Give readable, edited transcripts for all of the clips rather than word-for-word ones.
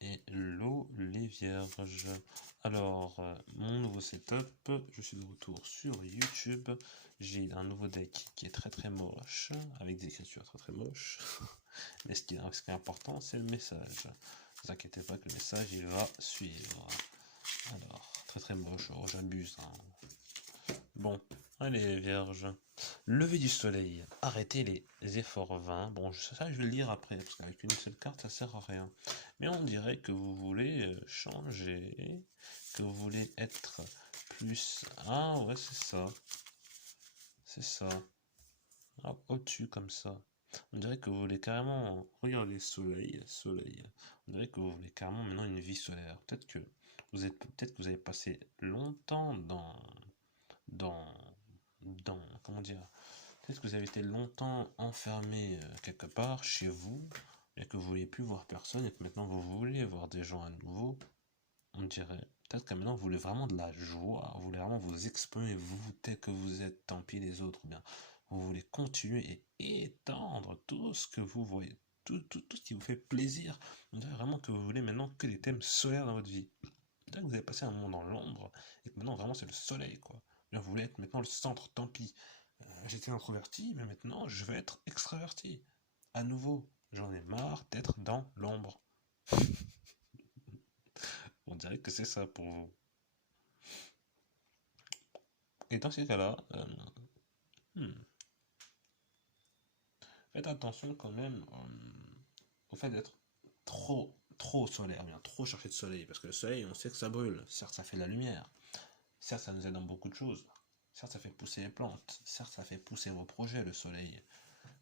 Hello les vierges. Alors, mon nouveau setup, je suis de retour sur YouTube. J'ai un nouveau deck qui est très très moche, avec des écritures très très moches. Mais ce qui est important, c'est le message. Ne vous inquiétez pas que le message il va suivre. Alors, très très moche, oh, j'abuse. Bon, allez vierges. Lever du soleil, arrêtez les efforts vains. Bon, ça je vais le lire après, parce qu'avec une seule carte ça sert à rien. Mais on dirait que vous voulez changer, que vous voulez être plus... Ah ouais, c'est ça. C'est ça. Ah, au-dessus comme ça. On dirait que vous voulez carrément... Regardez, soleil, soleil. On dirait que vous voulez carrément maintenant une vie solaire. Peut-être que vous avez passé longtemps dans, comment dire, peut-être que vous avez été longtemps enfermé quelque part chez vous et que vous ne vouliez plus voir personne et que maintenant vous voulez voir des gens à nouveau. On dirait, peut-être que maintenant vous voulez vraiment de la joie, vous voulez vraiment vous exprimer, vous tel que vous êtes, tant pis les autres, ou bien vous voulez continuer et étendre tout ce que vous voyez, tout ce qui vous fait plaisir. On dirait vraiment que vous voulez maintenant que des thèmes solaires dans votre vie. Peut-être que vous avez passé un moment dans l'ombre et que maintenant vraiment c'est le soleil quoi. Bien, vous voulez être maintenant le centre, tant pis. J'étais introverti, mais maintenant je vais être extraverti. À nouveau, j'en ai marre d'être dans l'ombre. On dirait que c'est ça pour vous. Et dans ces cas-là, hmm, faites attention quand même au fait d'être trop solaire, bien trop chercher de soleil, parce que le soleil, on sait que ça brûle. Certes, ça fait de la lumière. Certes, ça nous aide dans beaucoup de choses. Certes, ça fait pousser les plantes. Certes, ça fait pousser vos projets, le soleil.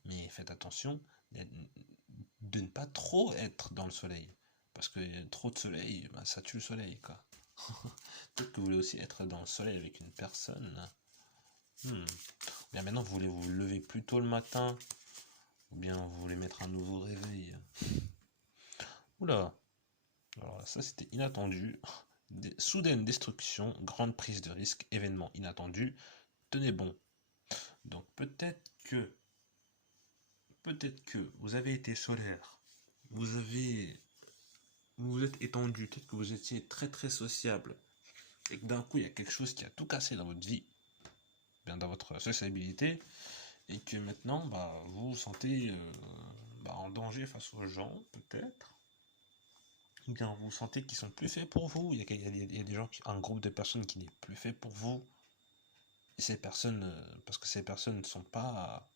Mais faites attention de ne pas trop être dans le soleil. Parce que trop de soleil, bah, ça tue le soleil, quoi. Peut-être que vous voulez aussi être dans le soleil avec une personne. Bien maintenant, vous voulez vous lever plus tôt le matin. Ou bien vous voulez mettre un nouveau réveil. Oula. Alors ça, c'était inattendu. Soudaine destruction, grande prise de risque, événement inattendu. Tenez bon. Donc peut-être que vous avez été solaire. Vous vous êtes étendu, peut-être que vous étiez très très sociable, et que d'un coup il y a quelque chose qui a tout cassé dans votre vie, bien dans votre sociabilité, et que maintenant bah, vous vous sentez en danger face aux gens, peut-être, ou bien vous sentez qu'ils sont plus faits pour vous, il y a des gens, un groupe de personnes qui n'est plus fait pour vous, et ces personnes, parce que ces personnes ne sont pas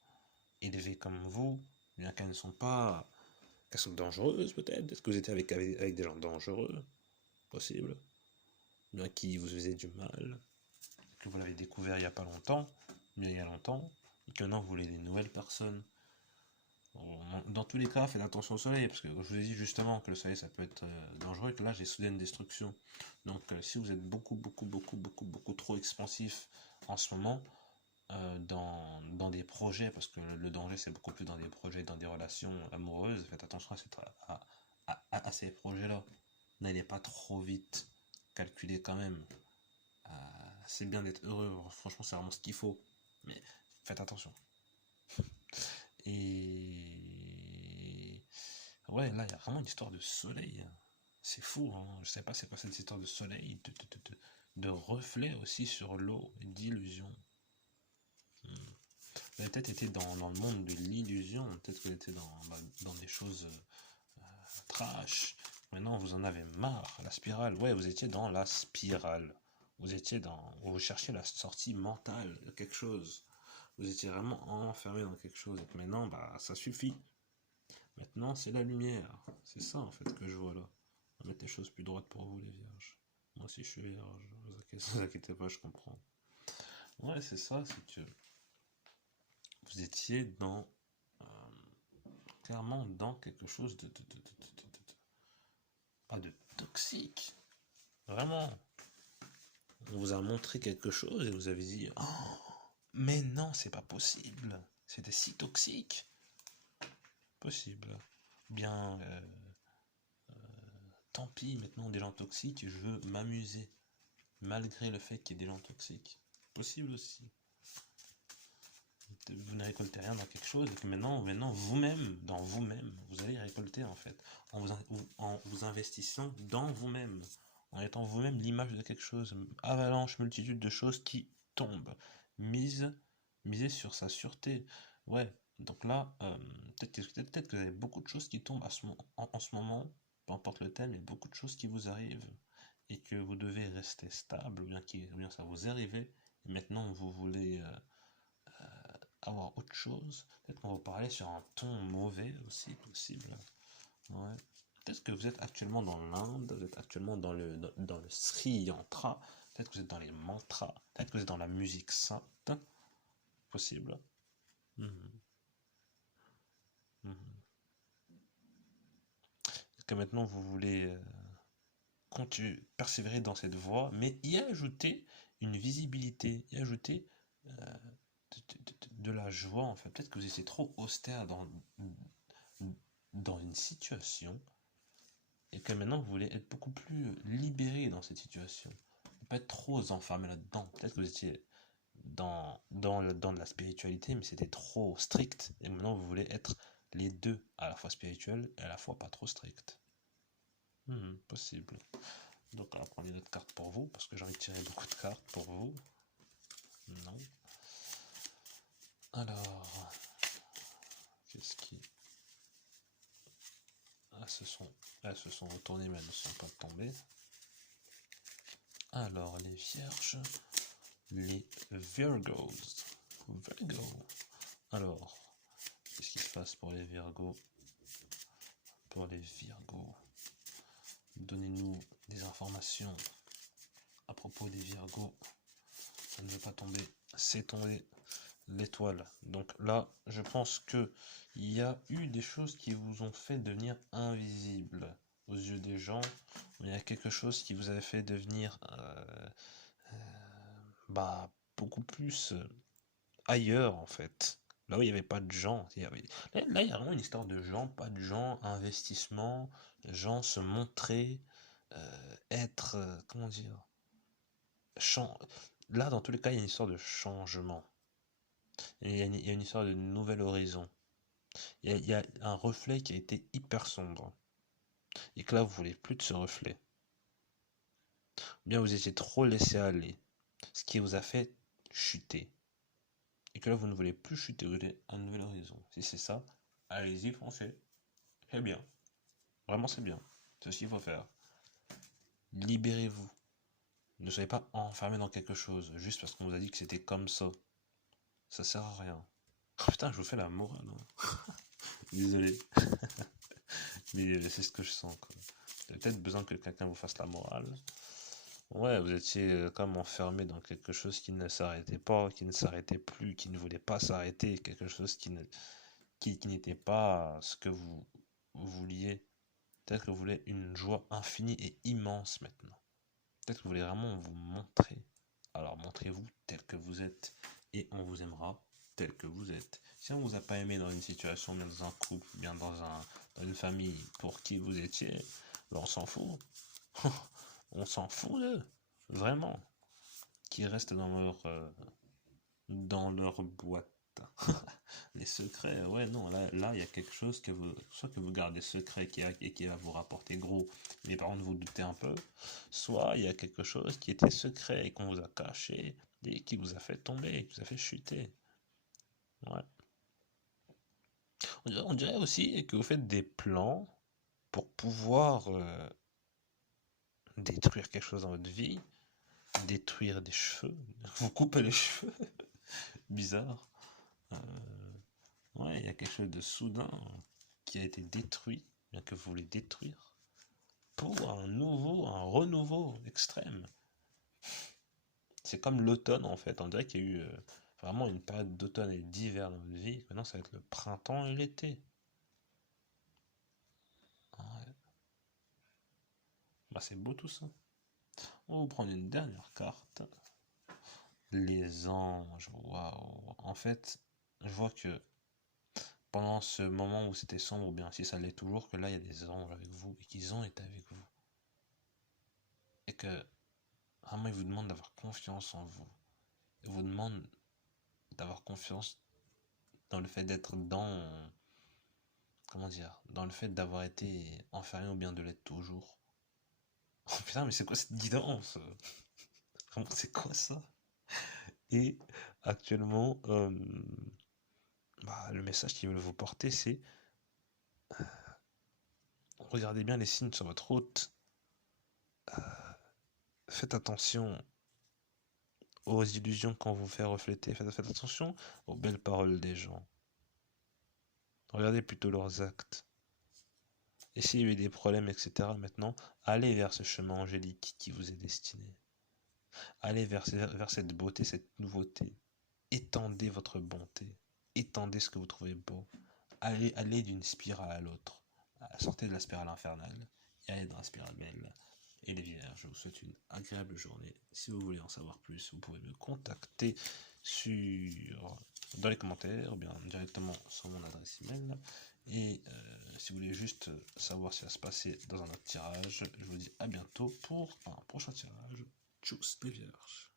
élevées comme vous, bien qu'elles ne sont pas, qu'elles sont dangereuses peut-être, est-ce que vous étiez avec des gens dangereux, possible, bien qui vous faisaient du mal, que vous l'avez découvert il n'y a pas longtemps, mais il y a longtemps, et que maintenant vous voulez des nouvelles personnes. Dans tous les cas, faites attention au soleil, parce que je vous ai dit justement que le soleil ça peut être dangereux, et que là j'ai soudaine destruction. Donc si vous êtes beaucoup trop expansif en ce moment, dans des projets, parce que le danger c'est beaucoup plus dans des projets, dans des relations amoureuses, faites attention à ces projets-là. N'allez pas trop vite, calculez quand même. C'est bien d'être heureux, franchement c'est vraiment ce qu'il faut, mais faites attention. Et ouais, là il y a vraiment une histoire de soleil, c'est fou, hein. Je sais pas c'est quoi cette histoire de soleil, de reflet aussi sur l'eau, d'illusion. Vous avez peut-être été dans le monde de l'illusion, peut-être que vous étiez dans des choses trash. Maintenant, vous en avez marre. La spirale, ouais, vous étiez dans la spirale. Vous cherchiez la sortie mentale de quelque chose. Vous étiez vraiment enfermé dans quelque chose. Et maintenant, bah, ça suffit. Maintenant, c'est la lumière. C'est ça, en fait, que je vois là. On va mettre les choses plus droites pour vous, les vierges. Moi aussi, je suis vierge. Ne vous inquiétez pas, je comprends. Ouais, c'est ça, c'est que vous étiez clairement dans quelque chose pas de toxique. Vraiment. On vous a montré quelque chose et vous avez dit oh, mais non, c'est pas possible. C'était si toxique. Possible. Bien, tant pis, maintenant des gens toxiques, je veux m'amuser. Malgré le fait qu'il y ait des gens toxiques. Possible aussi. vous ne récoltez rien dans quelque chose, et que maintenant vous-même, dans vous-même, vous allez récolter en fait, en vous investissant dans vous-même, en étant vous-même l'image de quelque chose, avalanche, multitude de choses qui tombent, misez sur sa sûreté, ouais, donc là, peut-être que vous avez beaucoup de choses qui tombent en ce moment, peu importe le thème, il y a beaucoup de choses qui vous arrivent, et que vous devez rester stable, ou bien ça vous est arrivé, et maintenant vous voulez avoir autre chose. Peut-être qu'on va parler sur un ton mauvais aussi, possible. Ouais. Peut-être que vous êtes actuellement dans l'Inde, vous êtes actuellement dans le Sri Yantra, peut-être que vous êtes dans les mantras, peut-être que vous êtes dans la musique sainte, possible. Mhm. Mhm. Est-ce que maintenant vous voulez continuer, persévérer dans cette voie, mais y ajouter une visibilité, y ajouter euh, de la joie en fait. Peut-être que vous étiez trop austère dans une situation et que maintenant vous voulez être beaucoup plus libéré dans cette situation. Pas être trop enfermé là-dedans. Peut-être que vous étiez dans de la spiritualité, mais c'était trop strict. Et maintenant vous voulez être les deux, à la fois spirituel et à la fois pas trop strict. Possible. Donc on va prendre une autre carte pour vous, parce que j'ai envie de tirer beaucoup de cartes pour vous. Non. Alors, qu'est-ce qui... elles se sont retournées, mais elles ne sont pas tombées. Alors, les vierges, les Virgos. Virgo. Alors, qu'est-ce qui se passe pour les Virgos? Pour les Virgos, donnez-nous des informations à propos des Virgos. Ça ne veut pas tomber, c'est tombé l'étoile. Donc là, je pense que il y a eu des choses qui vous ont fait devenir invisible aux yeux des gens. Il y a quelque chose qui vous avait fait devenir beaucoup plus ailleurs en fait. Là où il n'y avait pas de gens. Là, il y a vraiment une histoire de gens, pas de gens, investissement, gens se montrer, être, comment dire, là dans tous les cas, il y a une histoire de changement. Il y a une histoire de nouvel horizon. Il y a un reflet qui a été hyper sombre. Et que là, vous voulez plus de ce reflet. Ou bien vous étiez trop laissé aller. Ce qui vous a fait chuter. Et que là, vous ne voulez plus chuter, vous voulez un nouvel horizon. Si c'est ça, allez-y, foncez. C'est bien. Vraiment, c'est bien. C'est ce qu'il faut faire. Libérez-vous. Ne soyez pas enfermé dans quelque chose, juste parce qu'on vous a dit que c'était comme ça. Ça sert à rien. Oh, putain, je vous fais la morale. Hein. Désolé. Mais c'est ce que je sens. Quoi. Vous avez peut-être besoin que quelqu'un vous fasse la morale. Ouais, vous étiez comme enfermé dans quelque chose qui ne s'arrêtait pas, qui ne s'arrêtait plus, qui ne voulait pas s'arrêter, quelque chose qui n'était pas ce que vous vouliez. Peut-être que vous voulez une joie infinie et immense maintenant. Peut-être que vous voulez vraiment vous montrer. Alors montrez-vous tel que vous êtes et on vous aimera tel que vous êtes. Si on vous a pas aimé dans une situation, bien dans un couple, bien dans une famille pour qui vous étiez, ben on s'en fout. On s'en fout d'eux. Vraiment. Qui restent dans leur boîte. Les secrets, ouais, non, là, il y a quelque chose soit que vous gardez secret et qui va vous rapporter gros, mais par contre vous doutez un peu, soit il y a quelque chose qui était secret et qu'on vous a caché et qui vous a fait tomber, qui vous a fait chuter. Ouais. On dirait aussi que vous faites des plans pour pouvoir détruire quelque chose dans votre vie, détruire des cheveux, vous coupez les cheveux, bizarre. Euh, Ouais, il y a quelque chose de soudain qui a été détruit, bien que vous voulez détruire, pour un renouveau extrême. C'est comme l'automne en fait. On dirait qu'il y a eu vraiment une période d'automne et d'hiver dans votre vie. Maintenant, ça va être le printemps et l'été. Ouais. Bah, c'est beau tout ça. On va vous prendre une dernière carte. Les anges. Waouh. En fait, je vois que pendant ce moment où c'était sombre, ou bien si ça l'est toujours, que là, il y a des anges avec vous et qu'ils ont été avec vous. Et que vraiment, ils vous demandent d'avoir confiance en vous. Ils vous demandent d'avoir confiance dans le fait d'être dans, comment dire, dans le fait d'avoir été enfermé ou bien de l'être toujours. Oh putain, mais c'est quoi cette guidance? C'est quoi ça? Et actuellement, le message qu'ils veulent vous porter, c'est regardez bien les signes sur votre route. Faites attention aux illusions qu'on vous fait refléter. Faites attention aux belles paroles des gens. Regardez plutôt leurs actes. Et s'il y a eu des problèmes, etc., maintenant, allez vers ce chemin angélique qui vous est destiné. Allez vers cette beauté, cette nouveauté. Étendez votre bonté. Étendez ce que vous trouvez beau. Allez d'une spirale à l'autre. Sortez de la spirale infernale et allez dans la spirale belle. Et les vierges, je vous souhaite une agréable journée. Si vous voulez en savoir plus, vous pouvez me contacter dans les commentaires ou bien directement sur mon adresse email. Et si vous voulez juste savoir ce qui va se passer dans un autre tirage, je vous dis à bientôt pour un prochain tirage. Tchuss les vierges.